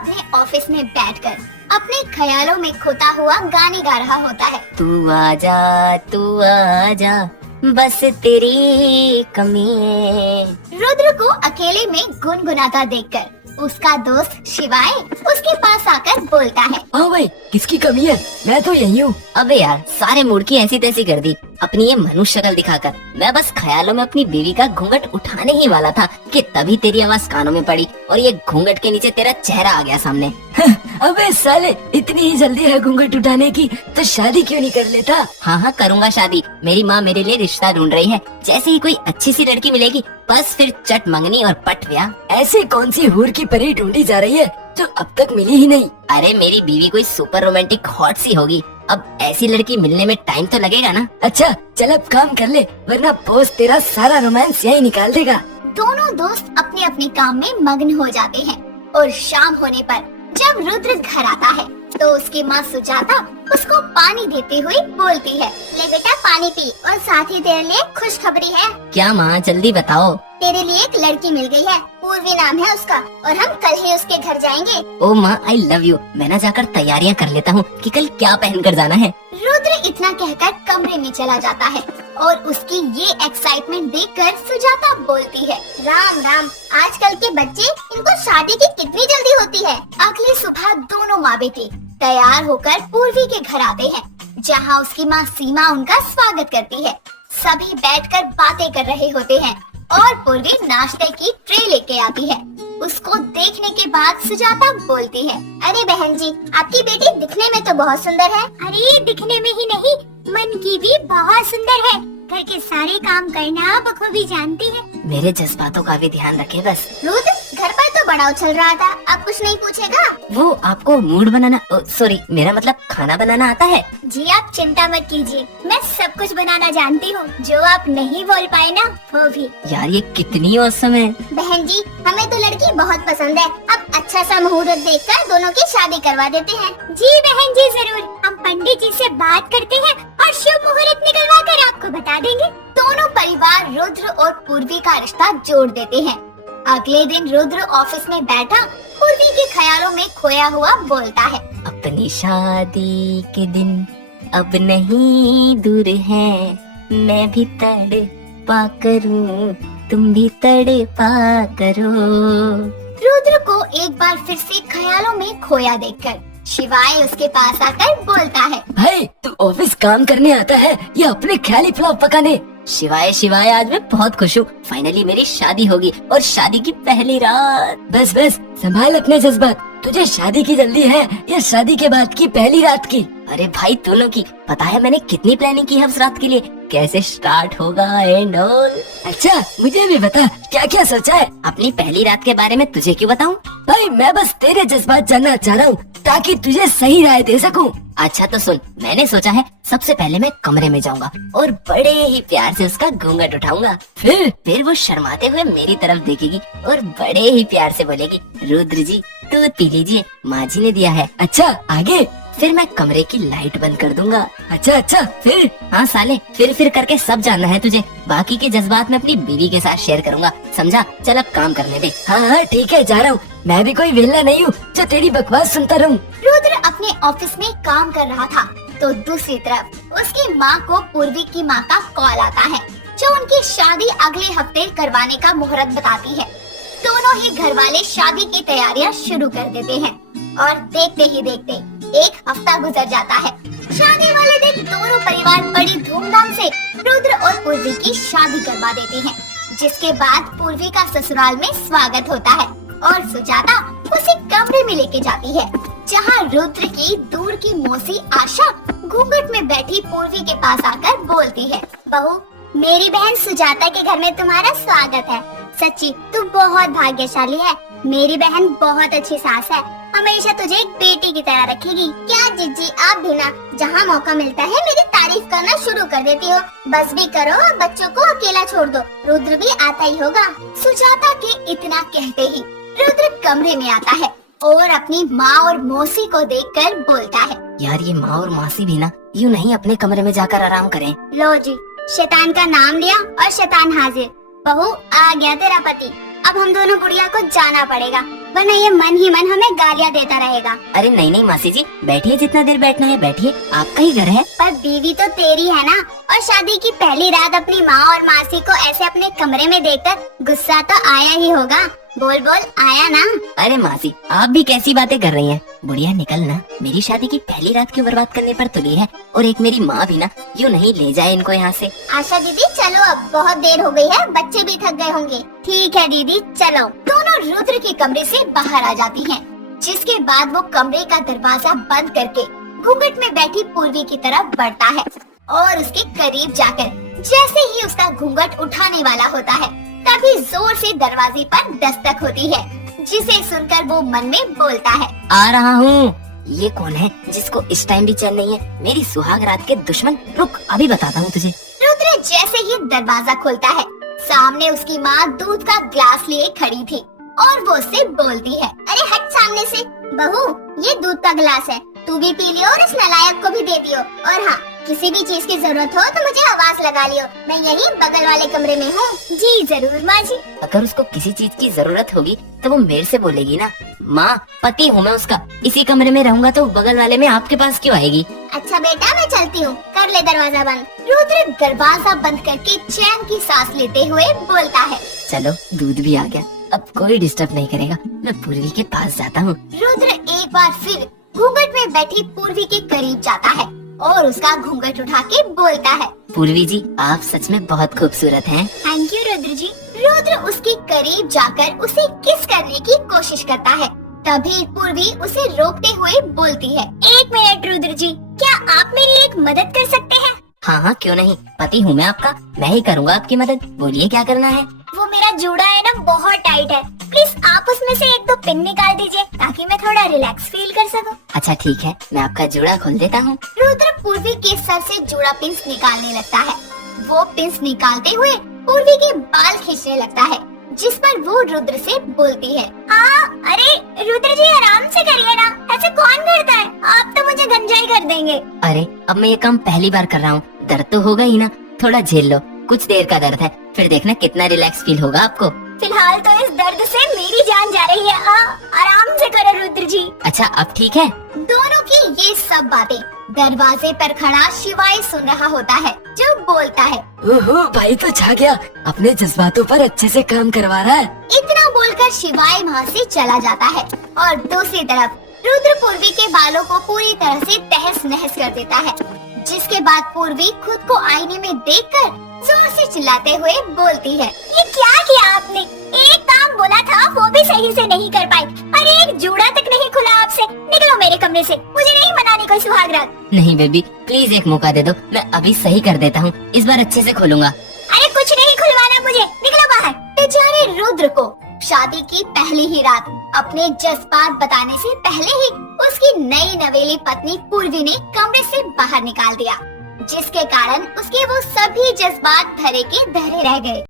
अपने ऑफिस में बैठकर अपने ख्यालों में खोता हुआ गाने गा रहा होता है। तू आजा बस तेरी कमी है। रुद्र को अकेले में गुनगुनाता देखकर उसका दोस्त शिवाय उसके पास आकर बोलता है, हाँ भाई, किसकी कमी है? मैं तो यही हूँ। अबे यार, सारे मूड की ऐसी तैसी कर दी अपनी ये मनुष्य शक्ल दिखाकर। मैं बस ख्यालों में अपनी बीवी का घूंघट उठाने ही वाला था कि तभी तेरी आवाज कानों में पड़ी और ये घूंघट के नीचे तेरा चेहरा आ गया सामने। अबे साले, इतनी ही जल्दी है घूंघट उठाने की तो शादी क्यों नहीं कर लेता? हाँ, करूँगा शादी। मेरी माँ मेरे लिए रिश्ता ढूंढ रही है। जैसे ही कोई अच्छी सी लड़की मिलेगी बस फिर चट मंगनी और पट ब्याह। ऐसी कौन सी हूर की परी ढूंढी जा रही है जो अब तक मिली ही नहीं? अरे मेरी बीवी कोई सुपर रोमांटिक हॉट सी होगी। अब ऐसी लड़की मिलने में टाइम तो लगेगा ना। अच्छा चल, अब काम कर ले, वरना बॉस तेरा सारा रोमांस यही निकाल देगा। दोनों दोस्त अपने अपने काम में मग्न हो जाते हैं और शाम होने पर जब रुद्र घर आता है तो उसकी माँ सुजाता उसको पानी देते हुए बोलती है, ले बेटा पानी पी, और साथ ही तेरे लिए खुशखबरी है। क्या माँ, जल्दी बताओ। तेरे लिए एक लड़की मिल गई है, पूर्वी नाम है उसका, और हम कल ही उसके घर जाएंगे। ओ माँ, आई लव यू। मैं ना जाकर तैयारियाँ कर लेता हूँ कि कल क्या पहन कर जाना है। रुद्र इतना कहकर कमरे में चला जाता है और उसकी ये एक्साइटमेंट देखकर सुजाता बोलती है, राम राम, आजकल के बच्चे, इनको शादी की कितनी जल्दी होती है। अगली सुबह दोनों माँ बेटी तैयार होकर पूर्वी के घर आते हैं, जहाँ उसकी माँ सीमा उनका स्वागत करती है। सभी बैठकर बातें कर रहे होते हैं और पूर्वी नाश्ते की ट्रे लेके आती है। उसको देखने के बाद सुजाता बोलती है, अरे बहन जी, आपकी बेटी दिखने में तो बहुत सुंदर है। अरे दिखने में ही नहीं, मन की भी बहुत सुंदर है। घर के सारे काम करना बखूबी जानती है। मेरे जज्बातों का भी ध्यान रखे बस। रुद्र, घर पर तो बड़ा उछल रहा था, अब कुछ नहीं पूछेगा? वो आपको मूड बनाना, सॉरी मेरा मतलब खाना बनाना आता है? जी आप चिंता मत कीजिए, मैं सब कुछ बनाना जानती हूँ, जो आप नहीं बोल पाए ना वो भी। यार ये कितनी औसम है। बहन जी, हमें तो लड़की बहुत पसंद है। अब अच्छा सा मुहूर्त देखकर दोनों की शादी करवा देते हैं। जी बहन जी, जरूर। हम पंडित जी से बात करते हैं और शुभ मुहूर्त निकलवा कर आपको बता देंगे। दोनों परिवार रुद्र और पूर्वी का रिश्ता जोड़ देते हैं। अगले दिन रुद्र ऑफिस में बैठा पूर्वी के ख्यालों में खोया हुआ बोलता है, अपनी शादी के दिन अब नहीं दूर है, मैं भी तड़पा करूं, तुम भी तड़पा करो। रुद्र को एक बार फिर से ख्यालों में खोया देखकर शिवाय उसके पास आकर बोलता है, भाई तू ऑफिस काम करने आता है या अपने ख्याली पुलाव पकाने? शिवाय, आज मैं बहुत खुश हूँ। फाइनली मेरी शादी होगी और शादी की पहली रात। बस संभाल अपने जज्बात। तुझे शादी की जल्दी है या शादी के बाद की पहली रात की? अरे भाई, दोनों की। पता है मैंने कितनी प्लानिंग की है उस रात के लिए, कैसे स्टार्ट होगा एंड ऑल। अच्छा मुझे भी बता, क्या क्या सोचा है? अपनी पहली रात के बारे में तुझे क्यों बताऊं? भाई मैं बस तेरे जज्बात जानना चाह रहा हूँ ताकि तुझे सही राय दे सकूं। अच्छा तो सुन, मैंने सोचा है सबसे पहले मैं कमरे में जाऊंगा और बड़े ही प्यार से उसका घूंघट उठाऊंगा। फिर वो शर्माते हुए मेरी तरफ देखेगी और बड़े ही प्यार से बोलेगी, रुद्र जी दूध पी लीजिए, माँ जी ने दिया है। अच्छा आगे? फिर मैं कमरे की लाइट बंद कर दूंगा। अच्छा फिर? हाँ साले, फिर करके सब जानना है तुझे। बाकी के जज्बात में अपनी बीवी के साथ शेयर करूंगा, समझा? चल अब काम करने दे। हाँ ठीक है, जा रहा हूँ। मैं भी कोई वेला नहीं हूँ जो तेरी बकवास सुनता रहूं। रुद्र अपने ऑफिस में काम कर रहा था तो दूसरी तरफ उसकी माँ को पूर्वी की माँ का कॉल आता है, जो उनकी शादी अगले हफ्ते करवाने का मुहूर्त बताती है। दोनों ही घर वाले शादी की तैयारियां शुरू कर देते हैं और देखते ही देखते एक हफ्ता गुजर जाता है। शादी वाले दिन दोनों परिवार बड़ी धूमधाम से रुद्र और पूर्वी की शादी करवा देते हैं, जिसके बाद पूर्वी का ससुराल में स्वागत होता है और सुजाता उसे कमरे में लेके जाती है, जहाँ रुद्र की दूर की मौसी आशा घूंघट में बैठी पूर्वी के पास आकर बोलती है, बहू, मेरी बहन सुजाता के घर में तुम्हारा स्वागत है। सच्ची तू बहुत भाग्यशाली है। मेरी बहन बहुत अच्छी सास है, हमेशा तुझे एक बेटी की तरह रखेगी। क्या जिज्जी, आप भी ना जहाँ मौका मिलता है मेरी तारीफ करना शुरू कर देती हो। बस भी करो, बच्चों को अकेला छोड़ दो, रुद्र भी आता ही होगा। सुजाता के इतना कहते ही रुद्र कमरे में आता है और अपनी माँ और मौसी को देखकर बोलता है, यार ये माँ और मौसी भी ना यूँ नहीं अपने कमरे में जाकर आराम करें। लो जी, शैतान का नाम लिया और शैतान हाजिर। बहू, आ गया तेरा पति। अब हम दोनों बुढ़िया को जाना पड़ेगा, वरना ये मन ही मन हमें गालियाँ देता रहेगा। अरे नहीं नहीं मासी जी, बैठिए, जितना देर बैठना है बैठिए, आपका ही घर है। पर बीवी तो तेरी है ना, और शादी की पहली रात अपनी माँ और मासी को ऐसे अपने कमरे में देखकर गुस्सा तो आया ही होगा। बोल बोल, आया ना? अरे मासी, आप भी कैसी बातें कर रही हैं? बुढ़िया निकल ना, मेरी शादी की पहली रात क्यों बर्बाद करने पर तुली है? और एक मेरी माँ भी ना, यूँ नहीं ले जाए इनको यहाँ से। आशा दीदी चलो, अब बहुत देर हो गई है, बच्चे भी थक गए होंगे। ठीक है दीदी चलो। दोनों रुद्र के कमरे से बाहर आ जाती हैं, जिसके बाद वो कमरे का दरवाजा बंद करके घूंघट में बैठी पूर्वी की तरफ बढ़ता है और उसके करीब जाकर जैसे ही उसका घूंघट उठाने वाला होता है, तभी जोर से दरवाजे पर दस्तक होती है, जिसे सुनकर वो मन में बोलता है, आ रहा हूँ। ये कौन है जिसको इस टाइम भी चैन नहीं है? मेरी सुहाग रात के दुश्मन, रुक अभी बताता हूँ तुझे। रुद्र जैसे ही दरवाजा खोलता है, सामने उसकी माँ दूध का ग्लास लिए खड़ी थी और वो उससे बोलती है, अरे हट सामने से, बहू ये दूध का ग्लास है, तू भी पी लियो और इस नालायक को भी दे दियो। और हाँ, किसी भी चीज की जरूरत हो तो मुझे आवाज लगा लियो, मैं यहीं बगल वाले कमरे में हूँ। जी जरूर माँ जी। अगर उसको किसी चीज की जरूरत होगी तो वो मेरे से बोलेगी ना। माँ, पति हूँ मैं उसका, इसी कमरे में रहूंगा तो बगल वाले में आपके पास क्यों आएगी? अच्छा बेटा मैं चलती हूँ, कर ले दरवाजा बंद। रुद्र दरवाजा बंद करके चैन की सांस लेते हुए बोलता है, चलो दूध भी आ गया, अब कोई डिस्टर्ब नहीं करेगा, मैं पूर्वी के पास जाता हूँ। रुद्र एक बार फिर घूंघट में बैठी पूर्वी के करीब जाता है और उसका घूंघट उठा के बोलता है, पूर्वी जी आप सच में बहुत खूबसूरत हैं। थैंक यू रुद्र जी। रुद्र उसके करीब जाकर उसे किस करने की कोशिश करता है, तभी पूर्वी उसे रोकते हुए बोलती है, एक मिनट रुद्र जी, क्या आप मेरी एक मदद कर सकते हैं? हाँ हाँ क्यों नहीं, पति हूँ मैं आपका, मैं ही करूँगा आपकी मदद, बोलिए क्या करना है। वो मेरा जूड़ा है ना बहुत टाइट है, प्लीज आप उसमें से एक दो पिन निकाल दीजिए ताकि मैं थोड़ा रिलैक्स फील कर सकूं। अच्छा ठीक है, मैं आपका जूड़ा खोल देता हूँ। रुद्र पूर्वी के सर से जूड़ा पिंस निकालने लगता है। वो पिंस निकालते हुए पूर्वी के बाल खींचने लगता है, जिस पर वो रुद्र से बोलती है, अरे रुद्र जी आराम से करिए ना, ऐसे कौन करता है, आप तो मुझे गंजाई कर देंगे। अरे अब मैं ये काम पहली बार कर रहा हूँ, दर्द तो होगा ही ना, थोड़ा झेल लो, कुछ देर का दर्द है, फिर देखना कितना रिलैक्स फील होगा आपको। फिलहाल तो इस दर्द से मेरी जान जा रही है, आराम से करो रुद्र जी। अच्छा अब ठीक है। दोनों की ये सब बातें दरवाजे पर खड़ा शिवाय सुन रहा होता है, जो बोलता है, ओहो भाई तो छा गया, अपने जज्बातों पर अच्छे से काम करवा रहा है। इतना बोलकर शिवाय वहाँ से चला जाता है और दूसरी तरफ रुद्र पूर्वी के बालों को पूरी तरह से तहस नहस कर देता है, जिसके बाद पूर्वी खुद को आईने में देखकर जोर से चिल्लाते हुए बोलती है, ये क्या किया आपने, एक काम बोला था वो भी सही से नहीं कर पाई, अरे एक जूड़ा तक नहीं खुला आपसे, निकलो मेरे कमरे से, मुझे नहीं मनानी कोई सुहाग रात। नहीं बेबी प्लीज एक मौका दे दो, मैं अभी सही कर देता हूँ, इस बार अच्छे से खोलूंगा। अरे कुछ नहीं खुलवाना मुझे, निकलो बाहर। बेचारे रुद्र को शादी की पहली ही रात अपने जज्बात बताने से पहले ही उसकी नई नवेली पत्नी पूर्वी ने कमरे से बाहर निकाल दिया, जिसके कारण उसके वो सभी जज्बात धरे के धरे रह गए।